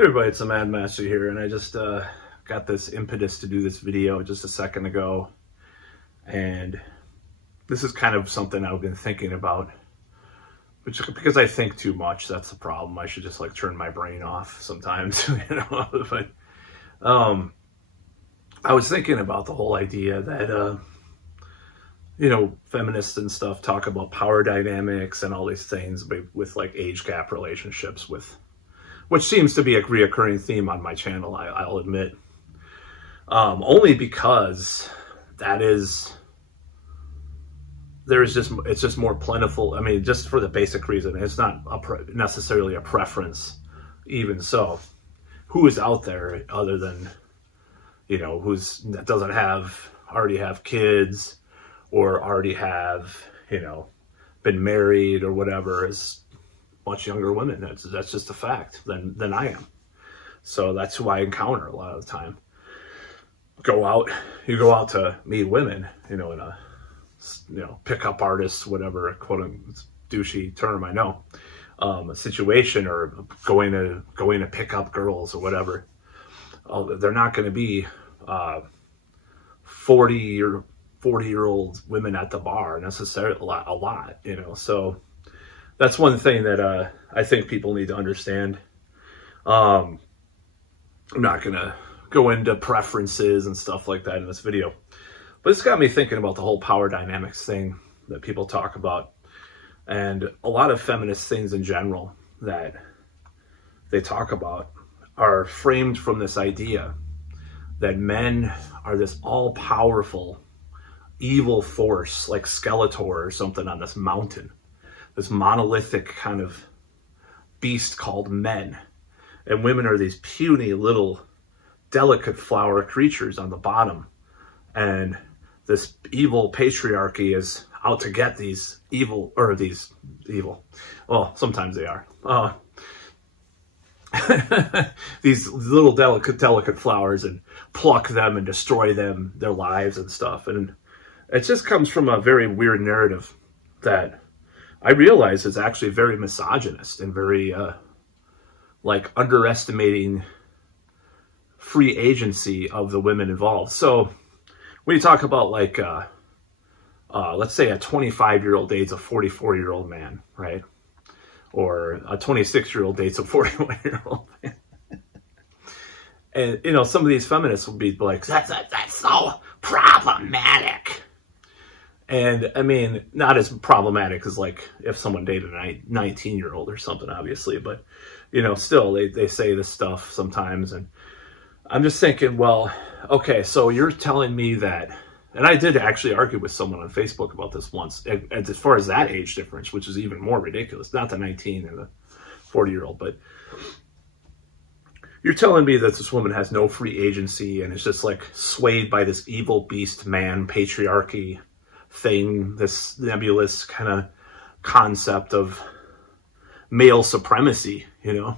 Hey everybody, it's the Mad Master here, and I just got this impetus to do this video just a second ago, and this is kind of something I've been thinking about, which because I think too much, that's the problem. I should just like turn my brain off sometimes, you know. But I was thinking about the whole idea that you know, feminists and stuff talk about power dynamics and all these things with like age gap relationships which seems to be a reoccurring theme on my channel, I'll admit. Only because it's just more plentiful. I mean, just for the basic reason, it's not necessarily a preference. Even so, who is out there other than, you know, that doesn't already have kids or already have, you know, been married or whatever, is much younger women. That's just a fact than I am. So that's who I encounter a lot of the time. You go out to meet women, you know, in a, you know, pickup artists, whatever quote unquote douchey term I know, a situation, or going to pick up girls or whatever. They're not going to be 40-year-old women at the bar necessarily, a lot, you know. So that's one thing that I think people need to understand. I'm not going to go into preferences and stuff like that in this video, but it's got me thinking about the whole power dynamics thing that people talk about, and a lot of feminist things in general that they talk about are framed from this idea that men are this all-powerful evil force, like Skeletor or something on this mountain, this monolithic kind of beast called men, and women are these puny little delicate flower creatures on the bottom, and this evil patriarchy is out to get these evil, well, sometimes they are, these little delicate flowers, and pluck them and destroy them, their lives and stuff. And it just comes from a very weird narrative that I realize is actually very misogynist and very like underestimating free agency of the women involved. So when you talk about like let's say a 25-year-old dates a 44-year-old man, right? Or a 26-year-old dates a 41-year-old man. And, you know, some of these feminists will be like, that's so problematic. And, I mean, not as problematic as, like, if someone dated a 19-year-old or something, obviously. But, you know, still, they say this stuff sometimes. And I'm just thinking, well, okay, so you're telling me that... And I did actually argue with someone on Facebook about this once, as far as that age difference, which is even more ridiculous. Not the 19 and the 40-year-old, but you're telling me that this woman has no free agency and is just like swayed by this evil beast man patriarchy thing, this nebulous kind of concept of male supremacy, you know?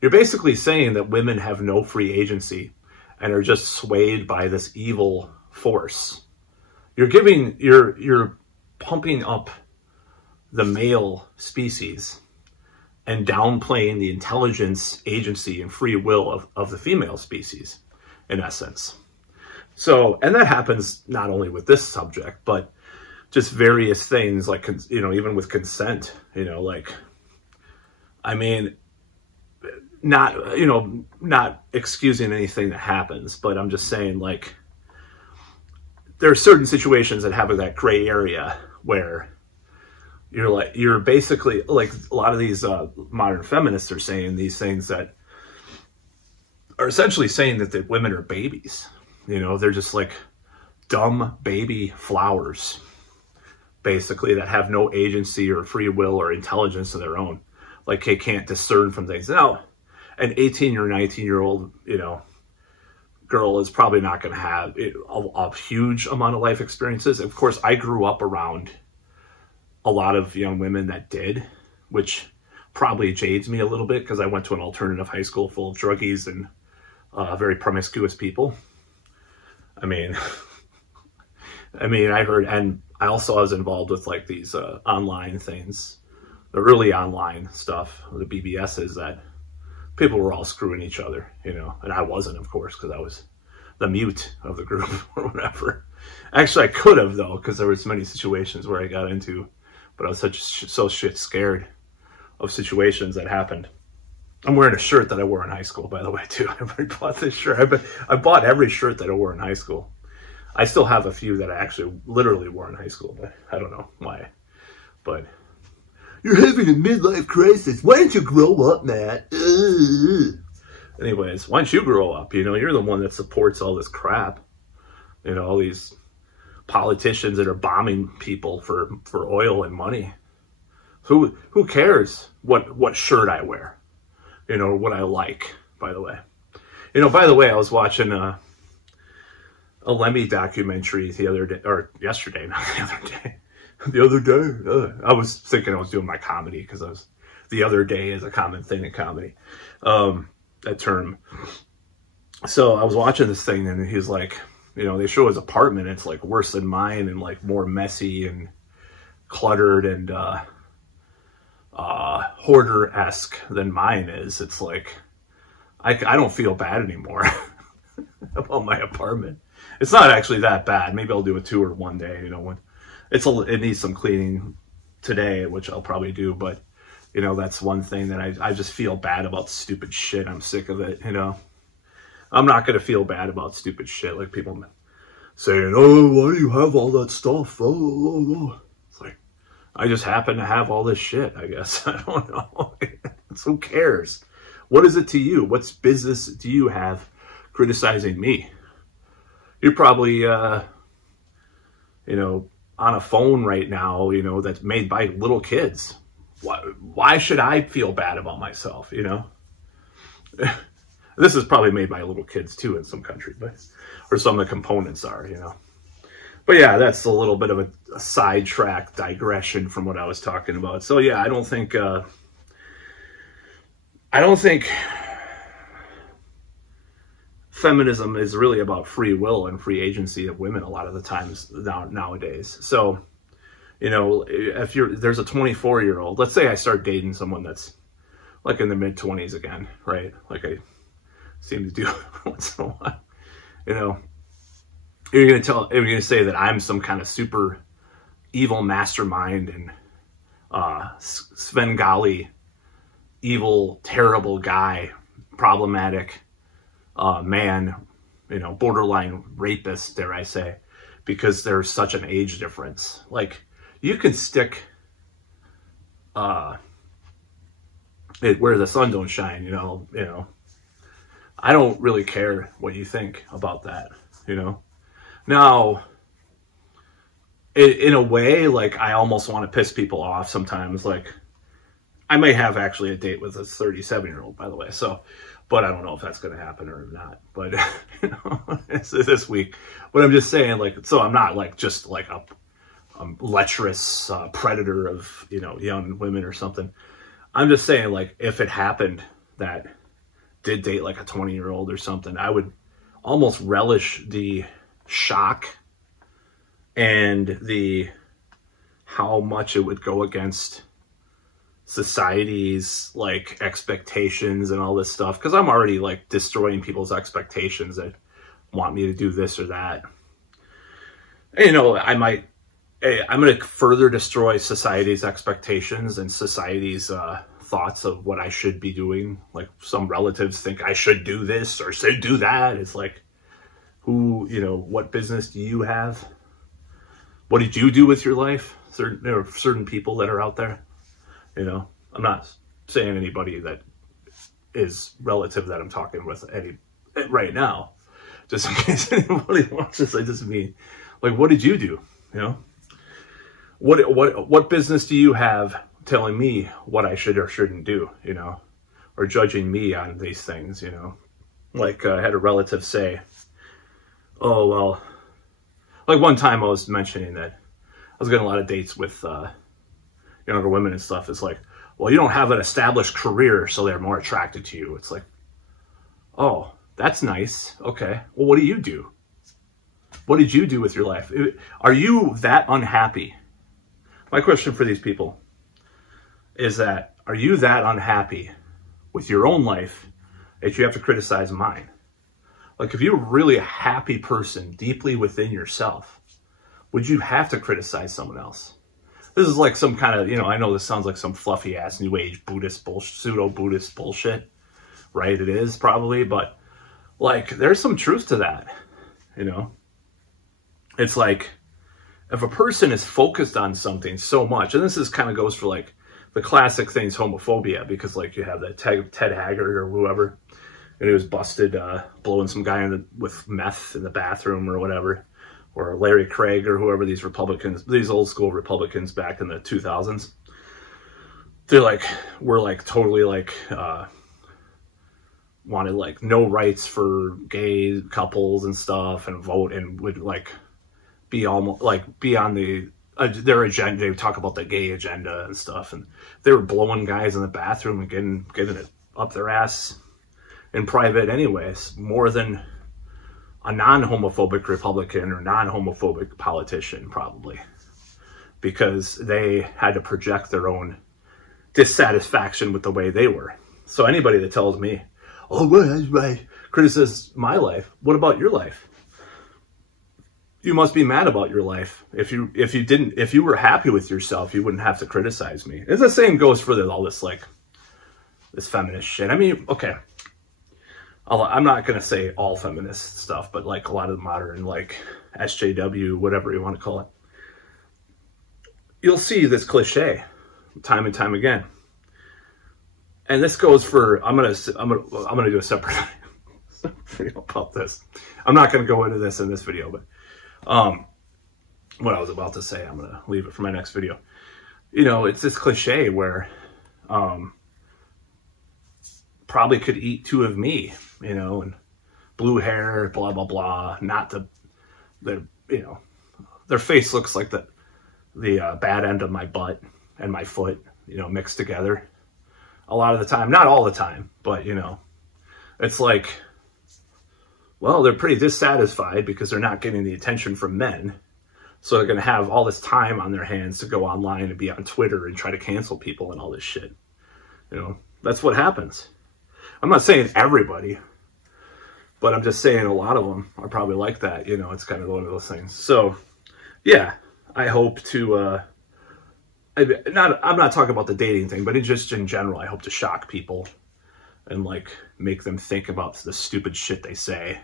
You're basically saying that women have no free agency and are just swayed by this evil force. You're pumping up the male species and downplaying the intelligence, agency, and free will of the female species, in essence. So, and that happens not only with this subject, but just various things, like, you know, even with consent, you know, like, I mean, not, you know, not excusing anything that happens, but I'm just saying, like, there are certain situations that have that gray area where you're basically like, a lot of these modern feminists are saying these things that are essentially saying that the women are babies. You know, they're just like dumb baby flowers, basically, that have no agency or free will or intelligence of their own. Like, they can't discern from things. Now, an 18 or 19-year-old, you know, girl is probably not going to have a huge amount of life experiences. Of course, I grew up around a lot of young women that did, which probably jades me a little bit because I went to an alternative high school full of druggies and very promiscuous people. I mean, I heard, and I also was involved with like these online things, the early online stuff, the BBSs that people were all screwing each other, you know, and I wasn't, of course, because I was the mute of the group or whatever. Actually, I could have, though, because there was many situations where I got into, but I was so shit scared of situations that happened. I'm wearing a shirt that I wore in high school, by the way, too. I bought this shirt. I bought every shirt that I wore in high school. I still have a few that I actually literally wore in high school, but I don't know why. But you're having a midlife crisis. Why don't you grow up, Matt? Anyways, why don't you grow up? You know, you're the one that supports all this crap. You know, all these politicians that are bombing people for oil and money. Who cares what shirt I wear? You know, what I like, by the way. You know, by the way, I was watching a Lemmy documentary the other day, or yesterday, not the other day. The other day. I was thinking I was doing my comedy because the other day is a common thing in comedy. That term. So I was watching this thing and he's like, you know, they show his apartment. It's like worse than mine and like more messy and cluttered and hoarder-esque than mine is. It's like, I don't feel bad anymore about my apartment. It's not actually that bad. Maybe I'll do a tour one day, you know, when it needs some cleaning today, which I'll probably do, but you know, that's one thing that I just feel bad about stupid shit. I'm sick of it, you know. I'm not going to feel bad about stupid shit like people saying, oh, why do you have all that stuff? Oh. It's like, I just happen to have all this shit, I guess. I don't know. Who cares? What is it to you? What business do you have criticizing me? You're probably, you know, on a phone right now, you know, that's made by little kids. Why should I feel bad about myself, you know? This is probably made by little kids too in some country, but or some of the components are, you know. But yeah, that's a little bit of a sidetrack digression from what I was talking about. So yeah, I don't think feminism is really about free will and free agency of women a lot of the times nowadays. So, you know, if there's a 24-year-old, let's say I start dating someone that's like in the mid-20s again, right? Like I seem to do once in a while, you know, you're going to say that I'm some kind of super evil mastermind and Svengali, evil, terrible guy, problematic man, you know, borderline rapist, dare I say, because there's such an age difference. Like, you can stick it where the sun don't shine, you know. I don't really care what you think about that, you know. Now, in a way, like, I almost want to piss people off sometimes. Like, I may have actually a date with a 37-year-old, by the way. So, but I don't know if that's going to happen or not. But, you know, it's this week. But I'm just saying, like, so I'm not like just like a lecherous predator of, you know, young women or something. I'm just saying, like, if it happened that did date like a 20-year-old or something, I would almost relish the shock and the how much it would go against society's like expectations and all this stuff, because I'm already like destroying people's expectations that want me to do this or that. And, you know, I'm going to further destroy society's expectations and society's thoughts of what I should be doing. Like, some relatives think I should do this or should do that. It's like, who, you know, what business do you have? What did you do with your life? There are certain people that are out there, you know. I'm not saying anybody that is relative that I'm talking with right now, just in case anybody watches. I just mean, like, what did you do? You know, what business do you have telling me what I should or shouldn't do, you know, or judging me on these things, you know? Like, I had a relative say, oh, well, like one time I was mentioning that I was getting a lot of dates with younger women and stuff. It's like, well, you don't have an established career, so they're more attracted to you. It's like, oh, that's nice. Okay. Well, what do you do? What did you do with your life? Are you that unhappy? My question for these people is that, are you that unhappy with your own life that you have to criticize mine? Like, if you're really a happy person deeply within yourself, would you have to criticize someone else? This is like some kind of, you know, I know this sounds like some fluffy ass New Age Buddhist bullshit, pseudo-Buddhist bullshit, right? It is probably, but like, there's some truth to that, you know? It's like, if a person is focused on something so much, and this is kind of goes for like the classic things, homophobia, because like you have that Ted Haggard or whoever, and he was busted blowing some guy with meth in the bathroom or whatever, or Larry Craig or whoever, these Republicans, these old school Republicans back in the 2000s. They're like, we're like totally like, wanted like no rights for gay couples and stuff, and vote, and would like be almost like be on their agenda. They would talk about the gay agenda and stuff, and they were blowing guys in the bathroom and getting it up their ass in private anyways, more than a non-homophobic Republican or non-homophobic politician probably, because they had to project their own dissatisfaction with the way they were. So anybody that tells me, oh, well, right, criticize my life, what about your life? You must be mad about your life. If you were happy with yourself, you wouldn't have to criticize me. It's the same goes for all this like this feminist shit. I mean, okay, I'm not going to say all feminist stuff, but like a lot of the modern, like SJW, whatever you want to call it, you'll see this cliche time and time again. And this goes for, I'm going to do a separate video about this. I'm not going to go into this in this video, but what I was about to say, I'm going to leave it for my next video. You know, it's this cliche where probably could eat two of me, you know, and blue hair, blah, blah, blah. Not the you know, their face looks like the bad end of my butt and my foot, you know, mixed together. A lot of the time, not all the time, but, you know, it's like, well, they're pretty dissatisfied because they're not getting the attention from men. So they're going to have all this time on their hands to go online and be on Twitter and try to cancel people and all this shit. You know, that's what happens. I'm not saying everybody, but I'm just saying a lot of them are probably like that. You know, it's kind of one of those things. So, yeah, I hope to, I'm not talking about the dating thing, but just in general, I hope to shock people and like make them think about the stupid shit they say.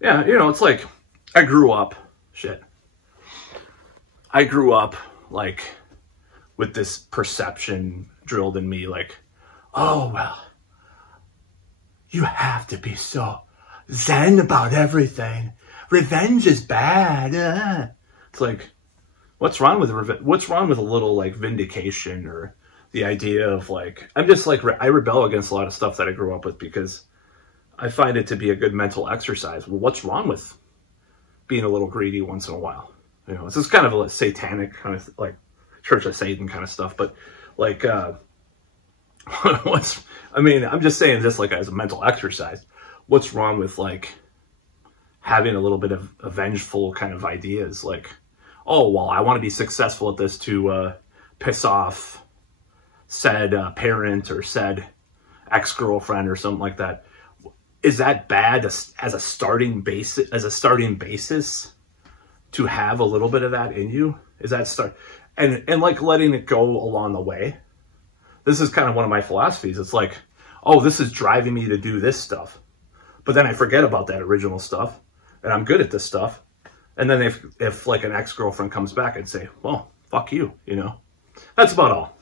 Yeah, you know, it's like, I grew up like with this perception drilled in me, like, oh, well, you have to be so zen about everything. Revenge is bad. It's like, what's wrong with a little like vindication, or the idea of like, I'm just like, I rebel against a lot of stuff that I grew up with because I find it to be a good mental exercise. Well, what's wrong with being a little greedy once in a while? You know, it's just kind of a satanic kind of like Church of Satan kind of stuff, but like, I mean, I'm just saying this like as a mental exercise. What's wrong with like having a little bit of vengeful kind of ideas? Like, oh, well, I want to be successful at this to piss off said parent or said ex-girlfriend or something like that. Is that bad as a starting basis to have a little bit of that in you? Is that and like letting it go along the way? This is kind of one of my philosophies. It's like, oh, this is driving me to do this stuff. But then I forget about that original stuff, and I'm good at this stuff. And then if like an ex-girlfriend comes back and say, well, fuck you, you know? That's about all.